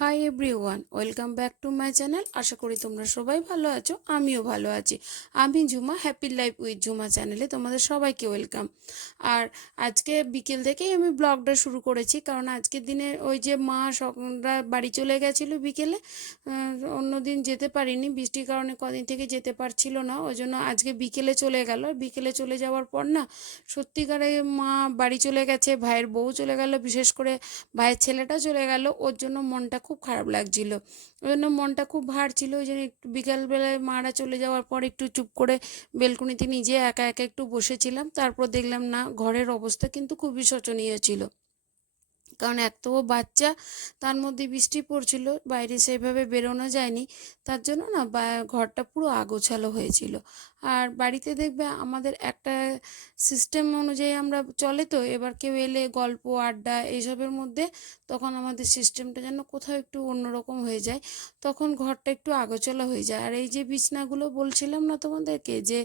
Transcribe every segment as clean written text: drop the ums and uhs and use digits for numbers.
High everyone, welcome back to my channel. আশা করি তোমরা সবাই ভালো আছো, আমিও ভালো আছি। আমি Jhuma, happy life with Jhuma চ্যানেলে তোমাদের সবাইকে ওয়েলকাম। আর আজকে বিকেল থেকেই আমি ব্লগটা শুরু করেছি, কারণ আজকের দিনে ওই যে মা সকলরা বাড়ি চলে গেছিলো বিকেলে। অন্য দিন যেতে পারিনি, বৃষ্টির কারণে কদিন থেকে যেতে পারছিল না, ওই জন্য আজকে বিকেলে চলে গেল। বিকেলে চলে যাওয়ার পর না, সত্যিকারে মা বাড়ি চলে গেছে, ভাইয়ের বউ চলে গেল, বিশেষ করে ভাইয়ের ছেলেটা চলে গেল, ওর জন্য মনটা খুব খারাপ লাগছিল। ওই জন্য মনটা খুব ভার ছিল। ওই জন্য একটু বিকালবেলায় মারা চলে যাওয়ার পর একটু চুপ করে বেলকনিতে নিজে একা একা একটু বসেছিলাম। তারপর দেখলাম না, ঘরের অবস্থা কিন্তু খুবই শোচনীয় ছিল। কারণ এক তো বাচ্চা, তার মধ্যে বৃষ্টি পড়ছিল, বাইরে সেভাবে বেরোনো যায়নি, তার জন্য না ঘরটা পুরো আগোছালো হয়েছিল। আর বাড়িতে দেখবে আমাদের একটা সিস্টেম অনুযায়ী আমরা চলে, তো এবার কেউ এলে গল্প আড্ডা এইসবের মধ্যে তখন আমাদের সিস্টেমটা যেন কোথাও একটু অন্যরকম হয়ে যায়, তখন ঘরটা একটু আগোছালো হয়ে যায়। আর এই যে বিছনাগুলো বলছিলাম না তোমাদেরকে, যে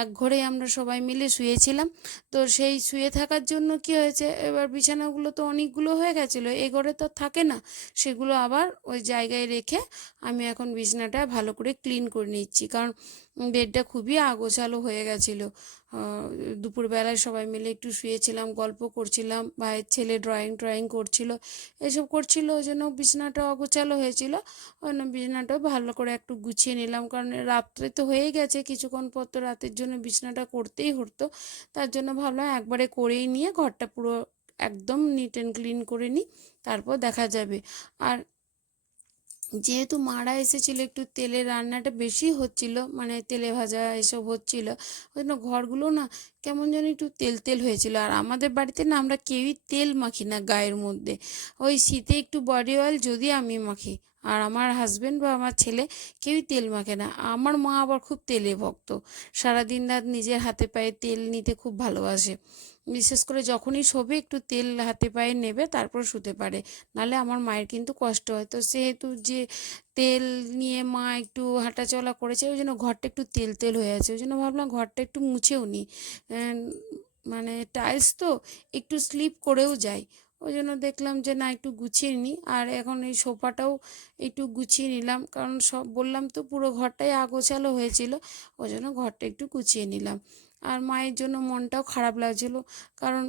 এক ঘরে আমরা সবাই মিলে শুয়েছিলাম, তো সেই শুয়ে থাকার জন্য কি হয়েছে, এবার বিছানাগুলো তো অনেকগুলো হয়ে গেছিলো, এ ঘরে তো থাকে না, সেগুলো আবার ওই জায়গায় রেখে আমি এখন বিছানাটা ভালো করে ক্লিন করে নিচ্ছি, কারণ বেডটা খুবই আগোছালো হয়ে গেছিলো। দুপুরবেলায় সবাই মিলে একটু শুয়েছিলাম, গল্প করছিলাম, ভাইয়ের ছেলে ড্রয়িং করছিল, এসব করছিল, ওই জন্য বিছানাটা অগোছালো হয়েছিল। ওই জন্য বিছানাটাও ভালো করে একটু গুছিয়ে নিলাম, কারণ রাত্রে তো হয়ে গেছে, কিছুক্ষণ পর তো রাতের জন্য বিছানাটা করতেই হতো। তার জন্য ভাবলাম একবারে করেই নিয়ে ঘরটা পুরো একদম নিট অ্যান্ড ক্লিন করে নিই, তারপর দেখা যাবে। আর যেহেতু মারা এসেছিল, একটু তেলের রান্নাটা বেশি হচ্ছিল, মানে তেলে ভাজা এসব হচ্ছিল, ওই জন্য ঘরগুলো না কেমন যেন একটু তেল তেল হয়েছিল। আর আমাদের বাড়িতে না আমরা কেউই তেল মাখি না গায়ের মধ্যে, ওই শীতে একটু বডি অয়েল যদি আমি মাখি, আর আমার হাজব্যান্ড বা আমার ছেলে কেউই তেল মাখে না। আমার মা আবার খুব তেলে ভক্ত, সারাদিন রাত নিজের হাতে পায়ে তেল নিতে খুব ভালোবাসে। বিশেষ করে যখনই শোবে একটু তেল হাতে পায়ে নেবে, তারপর শুতে পারে, নাহলে আমার মায়ের কিন্তু কষ্ট হয়। তো সেহেতু যে তেল নিয়ে মা একটু হাঁটাচলা করেছে, ওই জন্য ঘরটা একটু তেল তেল হয়ে আছে, ওই জন্য ভাবলাম ঘরটা একটু মুছেও নিই। মানে টাইলস তো একটু স্লিপ করেও যায়, ওই জন্য দেখলাম যে না, একটু গুছিয়ে নিই। আর এখন এই সোফাটাও একটু গুছিয়ে নিলাম, কারণ সব বললাম তো পুরো ঘরটাই আগোছালো হয়েছিল, ওই জন্য ঘরটা একটু গুছিয়ে নিলাম। আর মায়ের জন্য মনটাও খারাপ লাগছিল, কারণ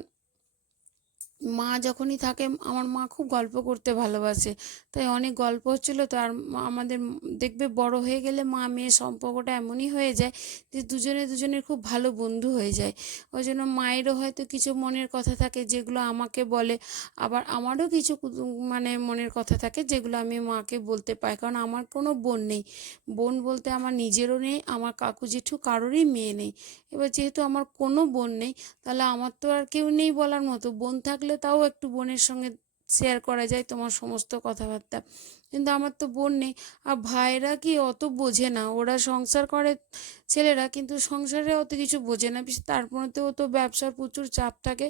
মা যখনই থাকে, আমার মা খুব গল্প করতে ভালোবাসে, তাই অনেক গল্প হচ্ছিল। তো আর আমাদের দেখবে বড় হয়ে গেলে মা মেয়ের সম্পর্কটা এমনই হয়ে যায় যে দুজনে দুজনের খুব ভালো বন্ধু হয়ে যায়। ওই জন্য মায়েরও হয়তো কিছু মনের কথা থাকে যেগুলো আমাকে বলে, আবার আমারও কিছু মানে মনের কথা থাকে যেগুলো আমি মাকে বলতে পাই, কারণ আমার কোনো বোন নেই। বোন বলতে আমার নিজেরও নেই, আমার কাকু জেঠু কারোরই মেয়ে নেই। এবার যেহেতু আমার কোনো বোন নেই, তাহলে আমার তো আর কেউ নেই বলার মতো। বোন থাকলে তাও একটু বোনের সঙ্গে শেয়ার করা যায় তোমার সমস্ত কথাবার্তা, কিন্তু আমার তো বোন নেই। আর ভাইরা কি অত বোঝে না, ওরা সংসার করে ছেলেরা, কিন্তু সংসারে অত কিছু বোঝে না। তার মধ্যেও তো ব্যবসার প্রচুর চাপ থাকে,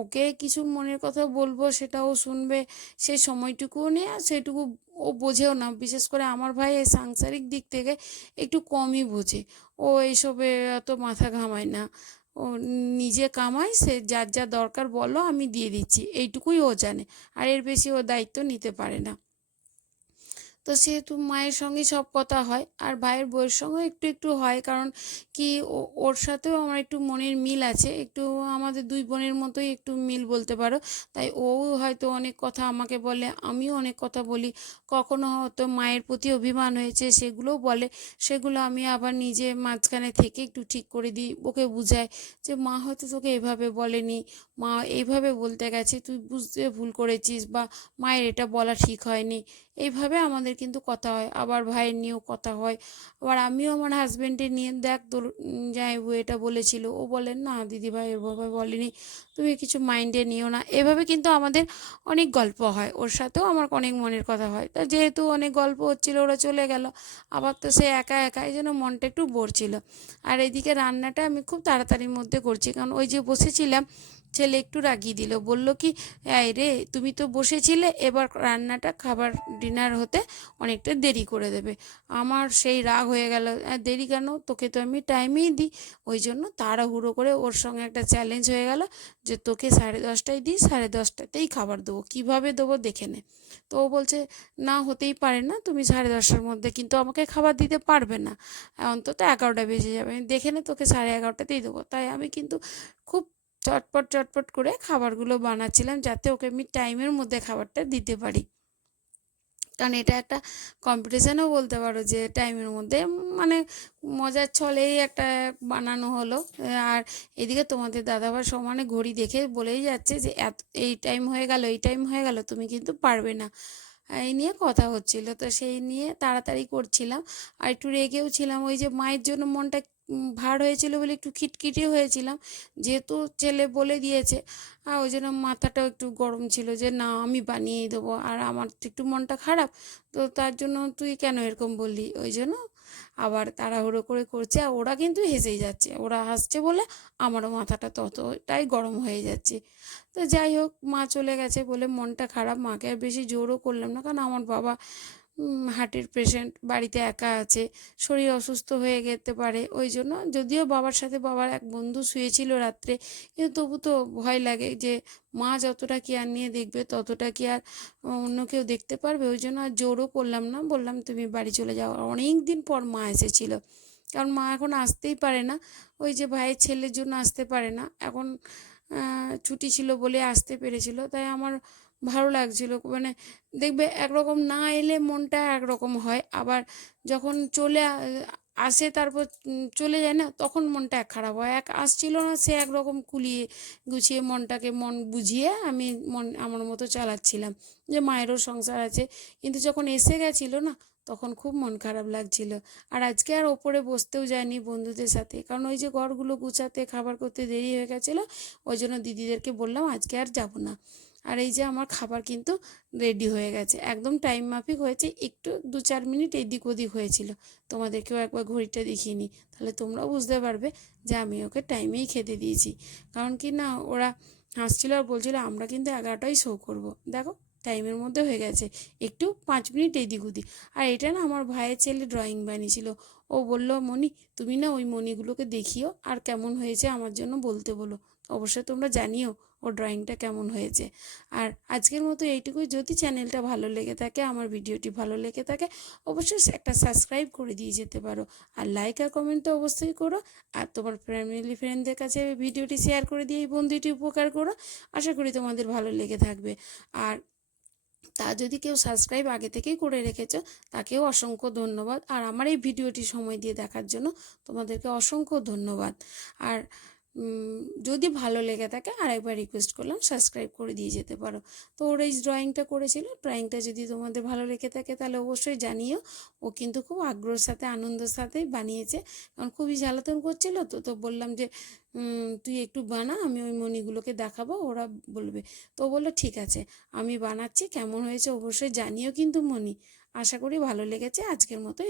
ওকে কিছু মনের কথা বলবো, সেটাও শুনবে, সেই সময়টুকুও নেই, আর সেইটুকু ও বোঝেও না। বিশেষ করে আমার ভাই এই সাংসারিক দিক থেকে একটু কমই বোঝে, ও এইসবে অত মাথা ঘামায় না। ও নিজে কামায়, সে যার যা দরকার বলো আমি দিয়ে দিচ্ছি, এইটুকুই ও জানে, আর এর বেশি ও দায়িত্ব নিতে পারে না। তো সেহেতু মায়ের সঙ্গে সব কথা হয়, আর ভাইয়ের বউয়ের সঙ্গেও একটু একটু হয়, কারণ কি ওর সাথেও আমার একটু মনের মিল আছে, একটু আমাদের দুই বোনের মতোই একটু মিল বলতে পারো। তাই ও হয়তো অনেক কথা আমাকে বলে, আমিও অনেক কথা বলি। কখনো হয়তো মায়ের প্রতি অভিমান হয়েছে, সেগুলোও বলে, সেগুলো আমি আবার নিজে মাঝখানে থেকে একটু ঠিক করে দিই, ওকে বুঝাই যে মা হয়তো তোকে এভাবে বলেনি, মা এইভাবে বলতে গেছে, তুই বুঝতে ভুল করেছিস, বা মায়ের এটা বলা ঠিক হয়নি। এইভাবে আমাদের কিন্তু কথা হয়। আবার ভাইয়ের নিয়েও কথা হয়, আবার আমিও আমার হাজব্যান্ডের নিয়ে, দেখ তোর জামাইবু এটা বলেছিল, ও বলেন না দিদিভাই এভাবে বলেনি, তুমি কিছু মাইন্ডে নিও না। এভাবে কিন্তু আমাদের অনেক গল্প হয়, ওর সাথেও আমার অনেক মনের কথা হয়। তা যেহেতু অনেক গল্প হচ্ছিল, ওরা চলে গেল, আবার তো সে একা একা, এই জন্য মনটা একটু বোর ছিল। আর এদিকে রান্নাটা আমি খুব তাড়াতাড়ির মধ্যে করছি, কারণ ওই যে বসেছিলাম, ছেলে একটু রাগিয়ে দিল, বলল কি, এই রে তুমি তো বসেছিলে, এবার রান্নাটা খাবার ডিনার হতে অনেকটা দেরি করে দেবে। আমার সেই রাগ হয়ে গেল, দেরি কেন, তোকে তো আমি টাইমেই দিই। ওই জন্য তাড়াহুড়ো করে ওর সঙ্গে একটা চ্যালেঞ্জ হয়ে গেল যে তোকে 10:30টায় দিই, 10:30টাতেই খাবার দেবো, কীভাবে দেবো দেখে নে। তো ও বলছে, না হতেই পারে না, তুমি 10:30টার মধ্যে কিন্তু আমাকে খাবার দিতে পারবে না, অন্তত 11টা বেজে যাবে, আমি দেখে নে তোকে 11:30টাতেই দেবো। তাই আমি কিন্তু খুব চটপট চটপট করে খাবারগুলো বানাচ্ছিলাম যাতে ওকে আমি টাইমের মধ্যে খাবারটা দিতে পারি। কারণ এটা একটা কম্পিটিশানও বলতে পারো, যে টাইমের মধ্যে মানে মজার ছলেই একটা বানানো হলো। আর এদিকে তোমাদের দাদাভাই সমানে ঘড়ি দেখে বলেই যাচ্ছে যে এই টাইম হয়ে গেল, এই টাইম হয়ে গেল, তুমি কিন্তু পারবে না। এই নিয়ে কথা হচ্ছিল, তো সেই নিয়ে তাড়াতাড়ি করছিলাম। আর একটু রেগেও ছিলাম, ওই যে মায়ের জন্য মনটা ভার হয়েছিল বলে একটু খিটখিটে হয়েছিলাম, যেহেতু ছেলে বলে দিয়েছে। আর ওই জন্য মাথাটাও একটু গরম ছিল যে না, আমি বানিয়েই দেবো, আর আমার তো একটু মনটা খারাপ, তো তার জন্য তুই কেন এরকম বললি, ওই জন্য আবার তাড়াহুড়ো করে করছে। আর ওরা কিন্তু হেসেই যাচ্ছে, ওরা হাসছে বলে আমারও মাথাটা ততটাই গরম হয়ে যাচ্ছে। তো যাই হোক, মা চলে গেছে বলে মনটা খারাপ, মাকে আর বেশি জোরও করলাম না, কারণ আমার বাবা হার্টের পেশেন্ট, বাড়িতে একা আছে, শরীর অসুস্থ হয়ে যেতে পারে। ওই জন্য যদিও বাবার সাথে বাবার এক বন্ধু শুয়েছিল রাত্রে, কিন্তু তবু তো ভয় লাগে যে মা যতটা কেয়ার নিয়ে দেখবে ততটা কি আর অন্য কেউ দেখতে পারবে। ওই জন্য আর জোরও করলাম না, বললাম তুমি বাড়ি চলে যাও। অনেক দিন পর মা এসেছিল, কারণ মা এখন আসতেই পারে না, ওই যে ভাইয়ের ছেলের জন্য আসতে পারে না এখন। ছুটি ছিল বলে আসতে পেরেছিল, তাই আমার ভালো লাগছিল। মানে দেখবে একরকম না এলে মনটা একরকম হয়, আবার যখন আসে তারপর চলে যায় না, তখন মনটা এক খারাপ হয়। এক আসছিল না, সে একরকম কুলিয়ে গুছিয়ে মনটাকে মন বুঝিয়ে আমি আমার মতো চালাচ্ছিলাম, যে মায়েরও সংসার আছে। কিন্তু যখন এসে গেছিলো না, তখন খুব মন খারাপ লাগছিল। আর আজকে আর ওপরে বসতেও যায়নি বন্ধুদের সাথে, কারণ ওই যে ঘরগুলো গুছাতে খাবার করতে দেরি হয়ে গেছিলো, ওই জন্য দিদিদেরকে বললাম আজকে আর যাব না। আর এই যে আমার খাবার কিন্তু রেডি হয়ে গেছে, একদম টাইম মাফিক হয়েছে, একটু 2-4 মিনিট এদিক ওদিক হয়েছিল। তোমাদেরকেও একবার ঘড়িটা দেখিয়ে নিই, তাহলে তোমরাও বুঝতে পারবে যে আমি ওকে টাইমেই খেতে দিয়েছি। কারণ কি না, ওরা হাসছিল আর বলছিল আমরা কিন্তু 11টায় শো করব, দেখো টাইমের মধ্যে হয়ে গেছে, একটু 5 মিনিট এদিক ওদিক। আর এটা না আমার ভাইয়ের ছেলে ড্রয়িং বানিয়েছিল, ও বলল মনি তুমি না ওই মণিগুলোকে দেখিও, আর কেমন হয়েছে আমার জন্য বলতে বলো। অবশ্যই তোমরা জানিও ও ড্রয়িংটা কেমন হয়েছে। আর আজকের মতো এইটুকুই। যদি চ্যানেলটা ভালো লেগে থাকে, আমার ভিডিওটি ভালো লেগে থাকে, অবশ্যই একটা সাবস্ক্রাইব করে দিয়ে যেতে পারো। আর লাইক আর কমেন্ট তো অবশ্যই করো। আর তোমার ফ্যামিলি ফ্রেন্ডদের কাছে ভিডিওটি শেয়ার করে দিয়ে এই বন্ধুটি উপকার করো। আশা করি তোমাদের ভালো লেগে থাকবে। আর তা যদি কেউ সাবস্ক্রাইব আগে থেকেই করে রেখেছো, তাকেও অসংখ্য ধন্যবাদ। আর আমার এই ভিডিওটি সময় দিয়ে দেখার জন্য তোমাদেরকে অসংখ্য ধন্যবাদ। আর যদি ভালো লেগে থাকে আরেকবার রিকোয়েস্ট করলাম সাবস্ক্রাইব করে দিয়ে যেতে পারো। তো ওর এই ড্রয়িংটা করেছিল, ড্রয়িংটা যদি তোমাদের ভালো লেগে থাকে তাহলে অবশ্যই জানিও। ও কিন্তু খুব আগ্রহের সাথে আনন্দের সাথেই বানিয়েছে, কারণ খুবই জ্বালাতন করছিল। তো তো বললাম যে তুই একটু বানা, আমি ওই মণিগুলোকে দেখাবো, ওরা বলবে। তো বললো ঠিক আছে, আমি বানাচ্ছি, কেমন হয়েছে অবশ্যই জানিও কিন্তু মনি। আশা করি ভালো লেগেছে। আজকের মতো